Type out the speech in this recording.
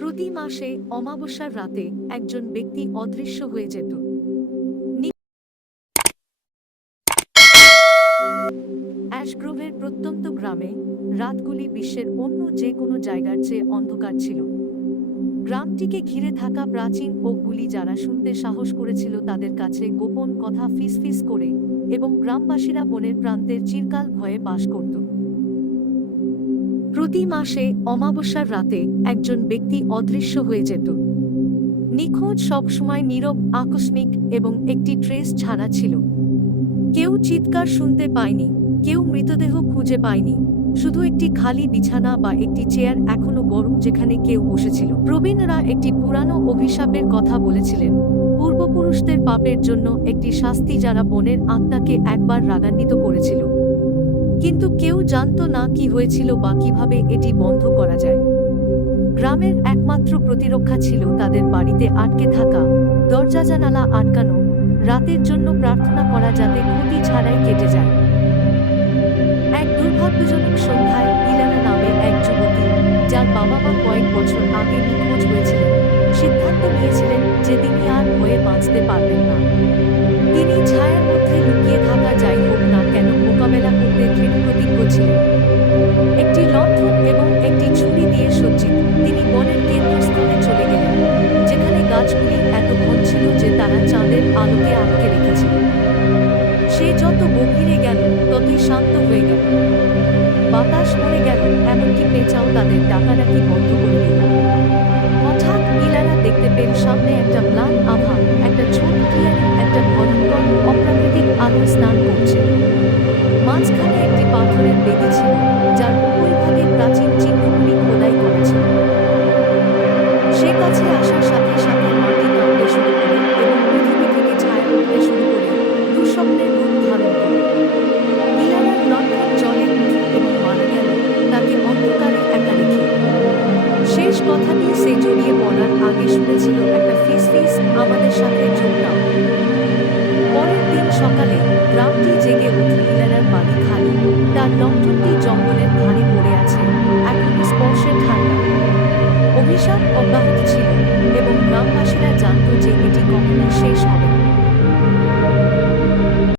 প্রতি মাসে অমাবস্যার রাতে একজন ব্যক্তি অদৃশ্য হয়ে যেত। অ্যাশগ্রোভের প্রত্যন্ত গ্রামে রাতগুলি বিশ্বের অন্য যে কোনো জায়গার চেয়ে অন্ধকার ছিল। গ্রামটিকে ঘিরে থাকা প্রাচীন ওকগুলি যারা শুনতে সাহস করেছিল তাদের কাছে গোপন কথা ফিসফিস করে, এবং গ্রামবাসীরা বনের প্রান্তের চিরকাল ভয়ে বাস করত। প্রতি মাসে অমাবস্যার রাতে একজন ব্যক্তি অদৃশ্য হয়ে যেত। নিখোঁজ সবসময় নীরব, আকস্মিক এবং একটি ট্রেস ছাড়া ছিল। কেউ চিৎকার শুনতে পায়নি, কেউ মৃতদেহ খুঁজে পায়নি, শুধু একটি খালি বিছানা বা একটি চেয়ার এখনো গরম যেখানে কেউ বসেছিল। প্রবীণরা একটি পুরানো অভিশাপের কথা বলেছিলেন, পূর্বপুরুষদের পাপের জন্য একটি শাস্তি যারা বনের আত্মাকে একবার রাগান্বিত করেছিল। কিন্তু কেউ জানত না কি হয়েছিল বা কিভাবে এটি বন্ধ করা যায়। গ্রামের একমাত্র প্রতিরক্ষা ছিল তাদের বাড়িতে আটকে থাকা, দরজা জানালা আটকানো, রাতের জন্য প্রার্থনা করা যাতে ক্ষতি ছাড়াই কেটে যায়। এক দুর্ভাগ্যজনক সন্ধ্যায় ইলানা নামে এক যুবতী, যার বাবা মা কয়েক বছর আগে নিখোঁজ হয়েছিলেন, সিদ্ধান্ত নিয়েছিলেন যে তিনি আর ভয়ে বাঁচতে পারবেন না। তিনি ছায়ার মধ্যে লুকিয়ে থাকা যাই হোক না কেন মোকাবেলা করতে দৃঢ়প্রতিজ্ঞ ছিলেন। একটি লণ্ঠন এবং একটি ছুরি দিয়ে সজ্জিত তিনি বনের কেন্দ্রস্থলে চলে গেলেন, যেখানে গাছগুলি এত ঘন ছিল যে তারা চাঁদের আলোকে আটকে রেখেছিল। সে যত গভীরে গেল ততই শান্ত হয়ে গেল। বাতাস মরে গেল, এমনকি পেঁচাও তাদের ডাকাডাকি বন্ধ করে দিল। হঠাৎ ইলানা দেখতে পেল সামনে একটা ম্লান আভা, একটা ছোট ক্লিয়ারিং, একটা ভয়ঙ্কর অপ্রাকৃতিক আলো স্নান করছে। মাঝখানে একটি পাথরের বেদি ছিল, যার উপরিভাগে প্রাচীন চিহ্নগুলি খোদাই করা ছিল। সে কাছে আসার সাথে সাথে মাটি কাঁপতে শুরু করে এবং পৃথিবী থেকে ছায়া উঠতে শুরু করে, দুঃস্বপ্নের রূপ ধারণ করে। ইলানার লণ্ঠন জলে উঠল এবং মারা গেল, তাকে অন্ধকারে একা রেখে। শেষ কথাটি সে জড়িয়ে পড়ার আগে শুনেছিল একটা ফিস, আমাদের সাথে যোগ দাও। পরের দিন সকালে গ্রামটি জেগে উঠল। ইলানার বাড়ি খালি, তার লণ্ঠনটি জঙ্গলের